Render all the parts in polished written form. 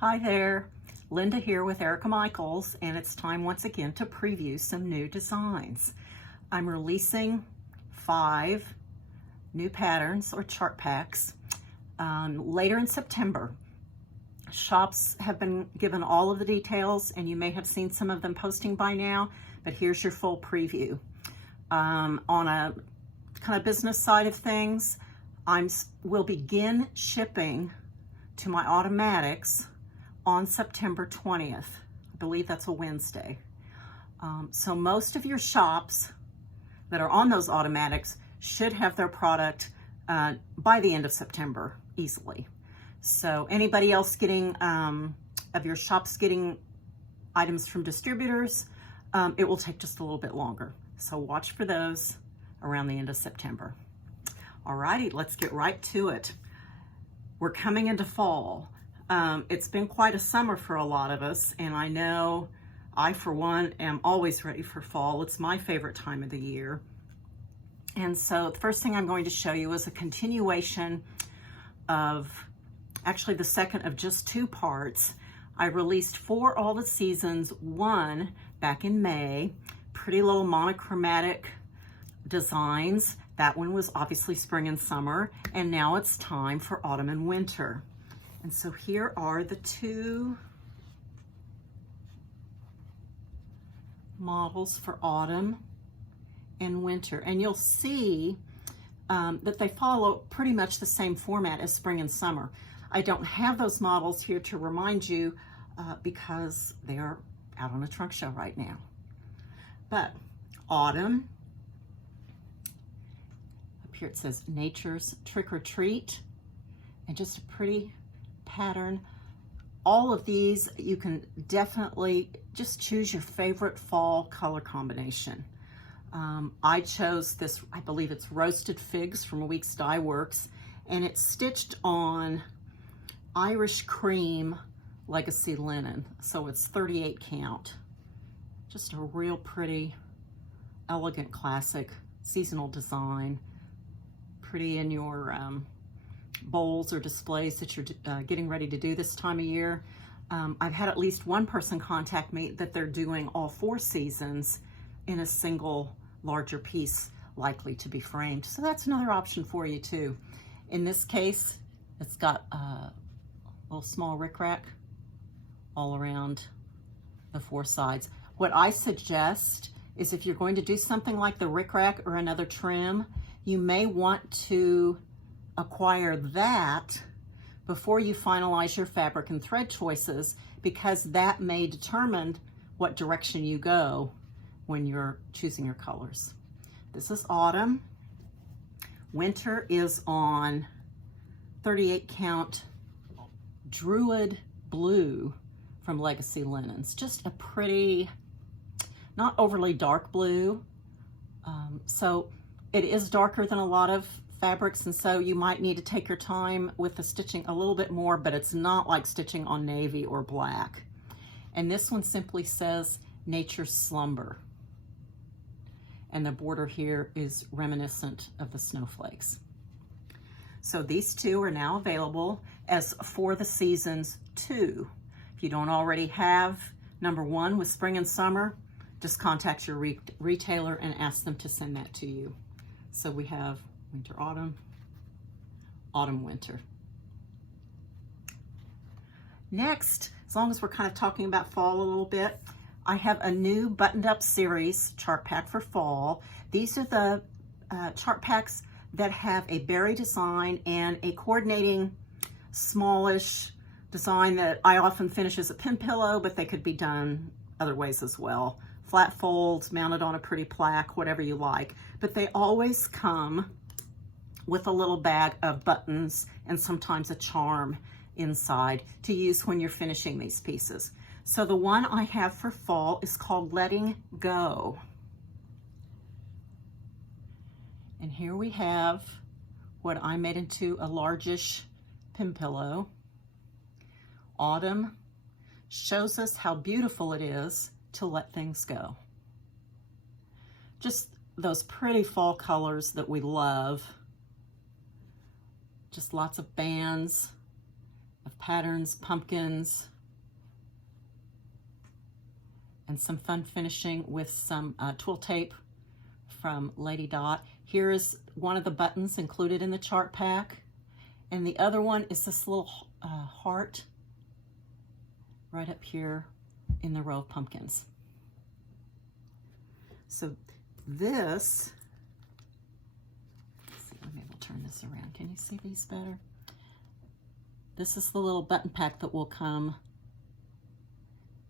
Hi there, Linda here with Erica Michaels, and it's time once again to preview some new designs. I'm releasing 5 new patterns or chart packs later in September. Shops have been given all of the details, and you may have seen some of them posting by now, but here's your full preview. On a kind of business side of things, will begin shipping to my automatics on September 20th. I believe that's a Wednesday. So most of your shops that are on those automatics should have their product by the end of September easily. So anybody else getting, of your shops getting items from distributors, it will take just a little bit longer. So watch for those around the end of September. Alrighty, let's get right to it. We're coming into fall. It's been quite a summer for a lot of us, and I know I, for one, am always ready for fall. It's my favorite time of the year. And so the first thing I'm going to show you is a continuation of, actually the second of just 2 parts. I released For All the Seasons 1 back in May, pretty little monochromatic designs. That one was obviously spring and summer, and now it's time for autumn and winter. And so here are the 2 models for autumn and winter. And you'll see that they follow pretty much the same format as spring and summer. I don't have those models here to remind you because they are out on a trunk show right now. But autumn, up here it says Nature's Trick or Treat, and just a pretty pattern. All of these, you can definitely just choose your favorite fall color combination. I chose this, I believe it's Roasted Figs from Weeks Dye Works, and it's stitched on Irish Cream Legacy Linen, so it's 38 count. Just a real pretty, elegant, classic seasonal design. Pretty in your bowls or displays that you're getting ready to do this time of year. I've had at least one person contact me that they're doing all 4 seasons in a single larger piece, likely to be framed. So that's another option for you too. In this case, it's got a little small rickrack all around the 4 sides. What I suggest is if you're going to do something like the rickrack or another trim, you may want to acquire that before you finalize your fabric and thread choices, because that may determine what direction you go when you're choosing your colors. This is autumn. Winter is on 38 count Druid Blue from Legacy Linens. Just a pretty, not overly dark blue. So it is darker than a lot of fabrics, and so you might need to take your time with the stitching a little bit more, but it's not like stitching on navy or black. And this one simply says Nature's Slumber. And the border here is reminiscent of the snowflakes. So these 2 are now available as For the Seasons 2. If you don't already have number 1 with spring and summer, just contact your retailer and ask them to send that to you. So we have winter, autumn, autumn, winter. Next, as long as we're kind of talking about fall a little bit, I have a new buttoned up series chart pack for fall. These are the chart packs that have a berry design and a coordinating smallish design that I often finish as a pin pillow, but they could be done other ways as well. Flat folds, mounted on a pretty plaque, whatever you like. But they always come with a little bag of buttons and sometimes a charm inside to use when you're finishing these pieces. So the one I have for fall is called Letting Go. And here we have what I made into a largish pin pillow. Autumn shows us how beautiful it is to let things go. Just those pretty fall colors that we love. Just lots of bands of patterns, pumpkins, and some fun finishing with some twill tape from Lady Dot. Here is one of the buttons included in the chart pack, and the other one is this little heart right up here in the row of pumpkins. So this, let's see, maybe we'll turn this around. Can you see these better? This is the little button pack that will come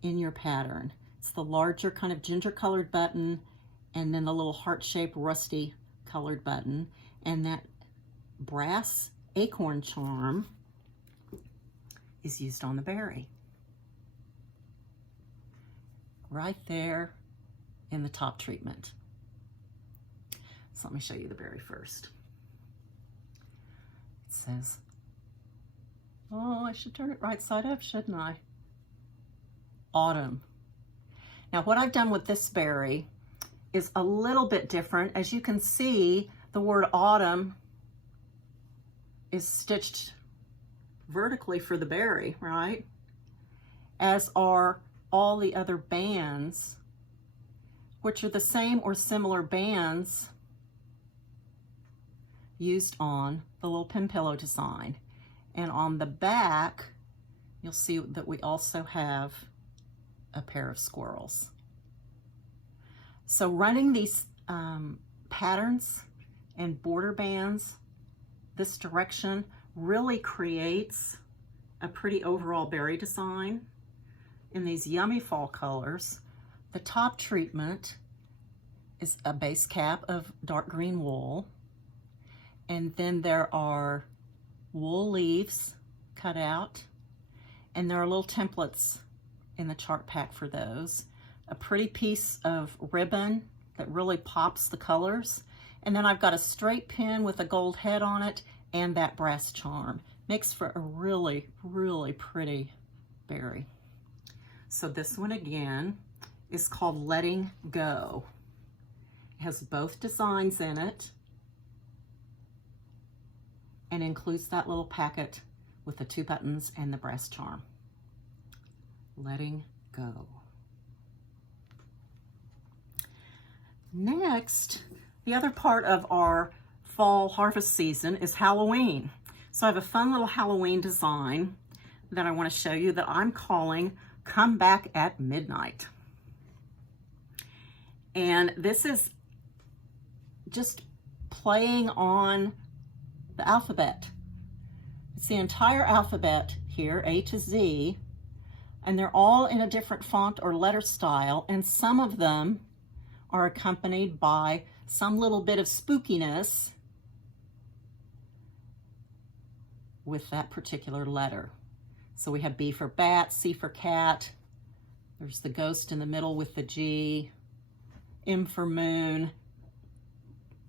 in your pattern. It's the larger kind of ginger colored button, and then the little heart-shaped rusty colored button, and that brass acorn charm is used on the berry. Right there in the top treatment. So let me show you the berry first. It says, oh, I should turn it right side up, shouldn't I? Autumn. Now what I've done with this berry is a little bit different. As you can see, the word autumn is stitched vertically for the berry, right? As are all the other bands, which are the same or similar bands used on the little pin pillow design. And on the back, you'll see that we also have a pair of squirrels. So running these patterns and border bands this direction really creates a pretty overall berry design in these yummy fall colors. The top treatment is a base cap of dark green wool, and then there are wool leaves cut out, and there are little templates in the chart pack for those. A pretty piece of ribbon that really pops the colors, and then I've got a straight pin with a gold head on it and that brass charm. Makes for a really, really pretty berry. So this one again is called Letting Go. It has both designs in it and includes that little packet with the 2 buttons and the brass charm. Letting Go. Next, the other part of our fall harvest season is Halloween. So I have a fun little Halloween design that I want to show you that I'm calling Come Back at Midnight. And this is just playing on the alphabet. It's the entire alphabet here, A to Z, and they're all in a different font or letter style, and some of them are accompanied by some little bit of spookiness with that particular letter. So we have B for bat, C for cat, there's the ghost in the middle with the G, M for moon,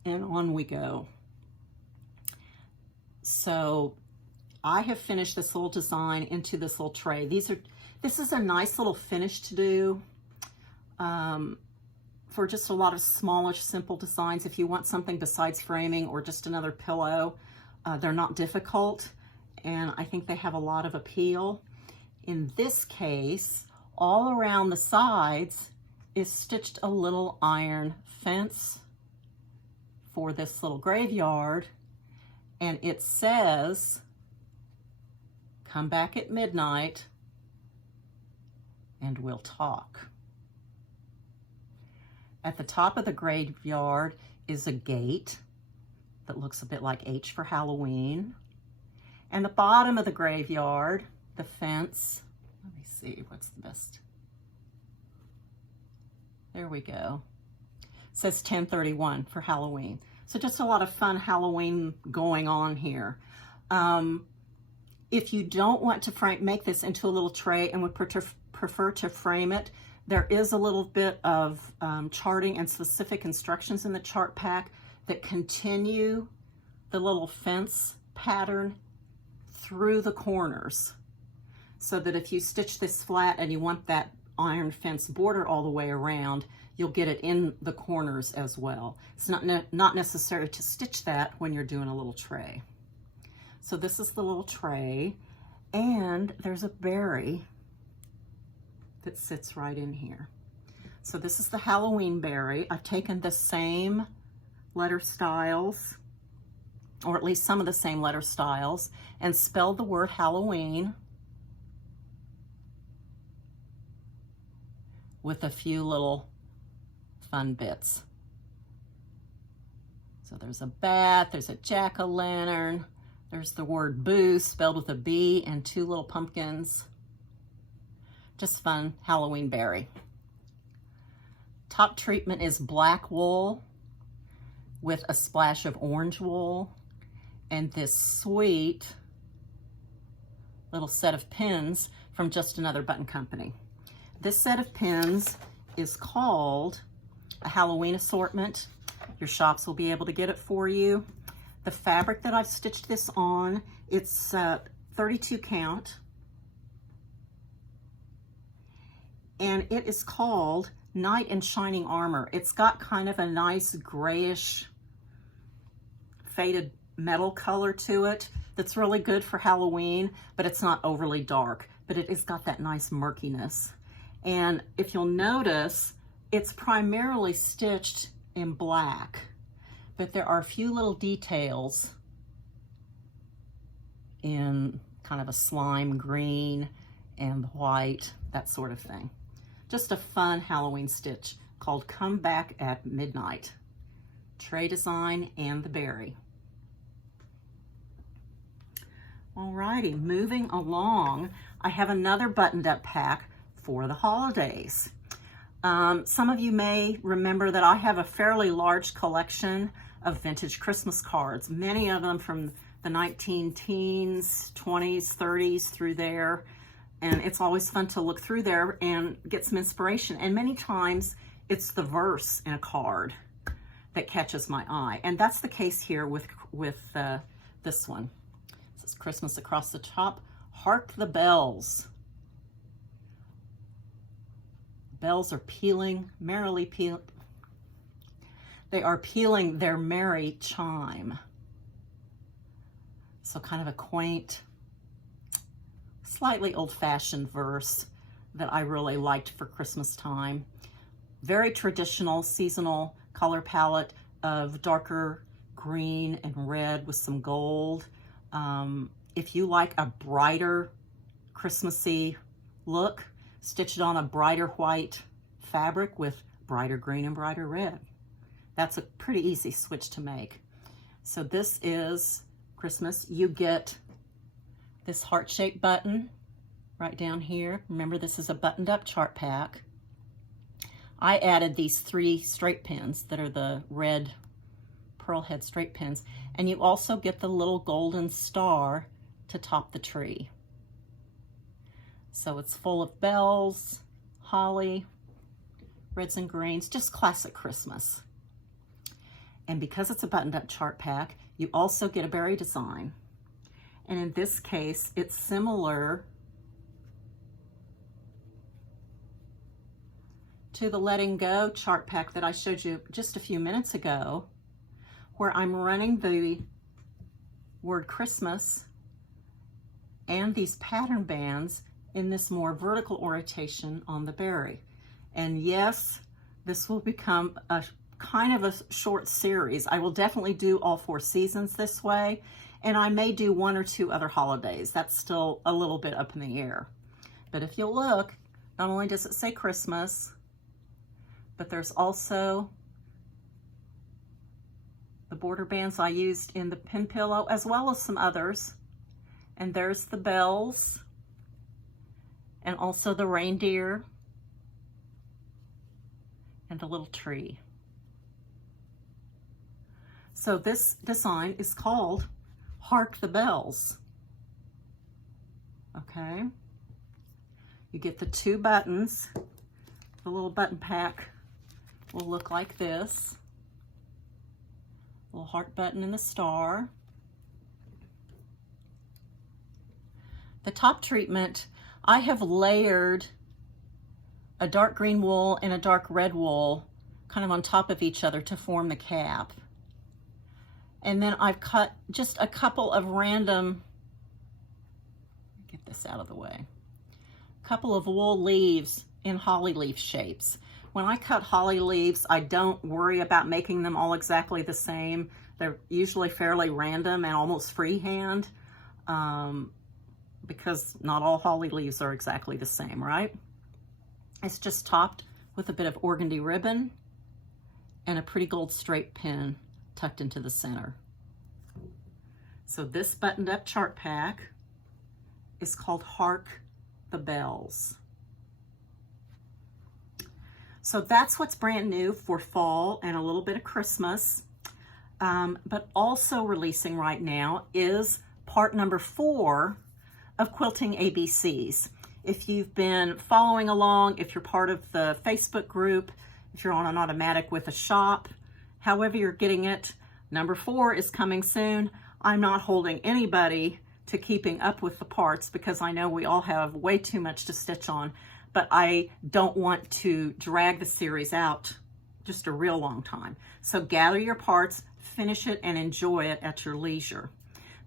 and on we go. So I have finished this little design into this little tray. This is a nice little finish to do for just a lot of smallish, simple designs. If you want something besides framing or just another pillow, they're not difficult, and I think they have a lot of appeal. In this case, all around the sides is stitched a little iron fence for this little graveyard, and it says, "Come back at midnight and we'll talk." At the top of the graveyard is a gate that looks a bit like H for Halloween. And the bottom of the graveyard, the fence, let me see, what's the best? There we go. It says 10/31 for Halloween. So just a lot of fun Halloween going on here. If you don't want to make this into a little tray and would prefer to frame it, there is a little bit of charting and specific instructions in the chart pack that continue the little fence pattern through the corners, so that if you stitch this flat and you want that iron fence border all the way around, you'll get it in the corners as well. It's not necessary to stitch that when you're doing a little tray. So this is the little tray, And there's a berry that sits right in here. So this is the Halloween berry. I've taken the same letter styles, or at least some of the same letter styles, and spelled the word Halloween with a few little fun bits. So there's a bat, there's a jack-o'-lantern, there's the word boo spelled with a B, and two little pumpkins. Just fun Halloween berry. Top treatment is black wool with a splash of orange wool and this sweet little set of pins from Just Another Button Company. This set of pins is called a Halloween assortment. Your shops will be able to get it for you. The fabric that I've stitched this on, it's 32 count. And it is called Knight in Shining Armor. It's got kind of a nice grayish faded metal color to it that's really good for Halloween, but it's not overly dark, but it has got that nice murkiness. And if you'll notice, it's primarily stitched in black, but there are a few little details in kind of a slime green and white, that sort of thing. Just a fun Halloween stitch called Come Back at Midnight. Tray design and the berry. Alrighty, moving along, I have another buttoned up pack for the holidays. Some of you may remember that I have a fairly large collection of vintage Christmas cards, many of them from the 19-teens, 20s, 30s through there. And it's always fun to look through there and get some inspiration. And many times it's the verse in a card that catches my eye. And that's the case here with this one. This is Christmas across the top. Hark the bells. Bells are pealing, merrily pealing. They are pealing their merry chime. So kind of a quaint, slightly old-fashioned verse that I really liked for Christmas time. Very traditional seasonal color palette of darker green and red with some gold. If you like a brighter Christmassy look, stitch it on a brighter white fabric with brighter green and brighter red. That's a pretty easy switch to make. So this is Christmas. You get this heart-shaped button right down here. Remember, this is a buttoned up chart pack. I added these 3 straight pins that are the red pearl head straight pins. And you also get the little golden star to top the tree. So it's full of bells, holly, reds and greens, just classic Christmas. And because it's a buttoned up chart pack, you also get a berry design. And in this case, it's similar to the Letting Go chart pack that I showed you just a few minutes ago, where I'm running the word Christmas and these pattern bands in this more vertical orientation on the berry. And yes, this will become a kind of a short series. I will definitely do all 4 seasons this way, and I may do 1 or 2 other holidays. That's still a little bit up in the air. But if you'll look, not only does it say Christmas, but there's also the border bands I used in the pin pillow, as well as some others. And there's the bells, and also the reindeer, and the little tree. So this design is called Hark the Bells. Okay. You get the 2 buttons. The little button pack will look like this. Little heart button and the star. The top treatment, I have layered a dark green wool and a dark red wool kind of on top of each other to form the cap. And then I've cut just a couple of random, get get this out of the way. Couple of wool leaves in holly leaf shapes. When I cut holly leaves, I don't worry about making them all exactly the same. They're usually fairly random and almost freehand, because not all holly leaves are exactly the same, right? It's just topped with a bit of organdy ribbon and a pretty gold straight pin tucked into the center. So this buttoned up chart pack is called Hark the Bells. So that's what's brand new for fall and a little bit of Christmas. But also releasing right now is part number 4 of Quilting ABCs. If you've been following along, if you're part of the Facebook group, if you're on an automatic with a shop, however you're getting it, number 4 is coming soon. I'm not holding anybody to keeping up with the parts because I know we all have way too much to stitch on, but I don't want to drag the series out just a real long time. So gather your parts, finish it, and enjoy it at your leisure.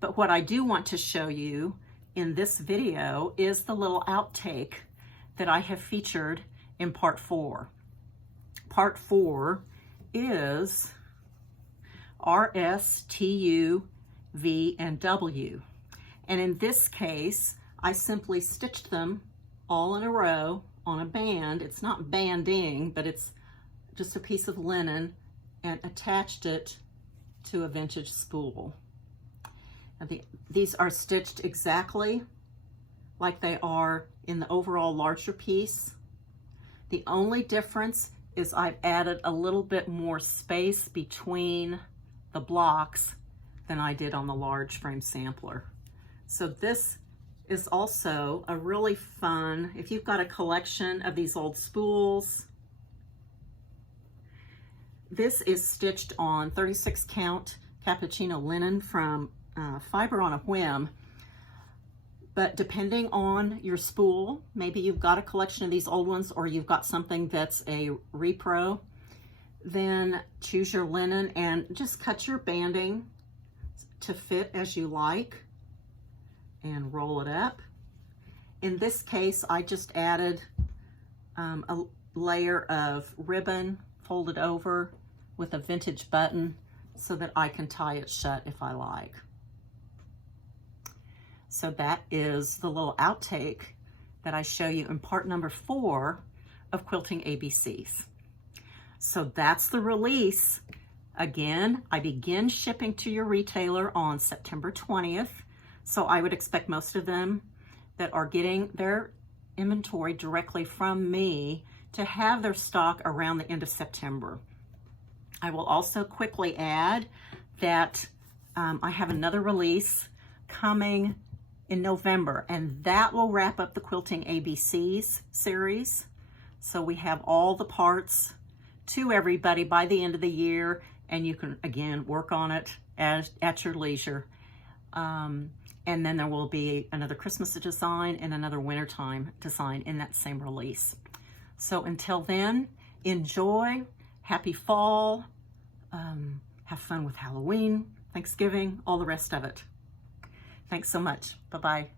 But what I do want to show you in this video is the little outtake that I have featured in part 4. Part 4 is R, S, T, U, V, and W. And in this case, I simply stitched them all in a row on a band. It's not banding, but it's just a piece of linen, and attached it to a vintage spool. And these are stitched exactly like they are in the overall larger piece. The only difference is I've added a little bit more space between the blocks than I did on the large frame sampler. So this is also a really fun, if you've got a collection of these old spools, this is stitched on 36 count cappuccino linen from Fiber on a Whim. But depending on your spool, maybe you've got a collection of these old ones or you've got something that's a repro, then choose your linen and just cut your banding to fit as you like and roll it up. In this case, I just added a layer of ribbon folded over with a vintage button so that I can tie it shut if I like. So that is the little outtake that I show you in part number 4 of Quilting ABCs. So that's the release. Again, I begin shipping to your retailer on September 20th. So I would expect most of them that are getting their inventory directly from me to have their stock around the end of September. I will also quickly add that I have another release coming in November, and that will wrap up the Quilting ABCs series. So we have all the parts to everybody by the end of the year, and you can, again, work on it at your leisure. And then there will be another Christmas design and another wintertime design in that same release. So until then, enjoy, happy fall, have fun with Halloween, Thanksgiving, all the rest of it. Thanks so much. Bye-bye.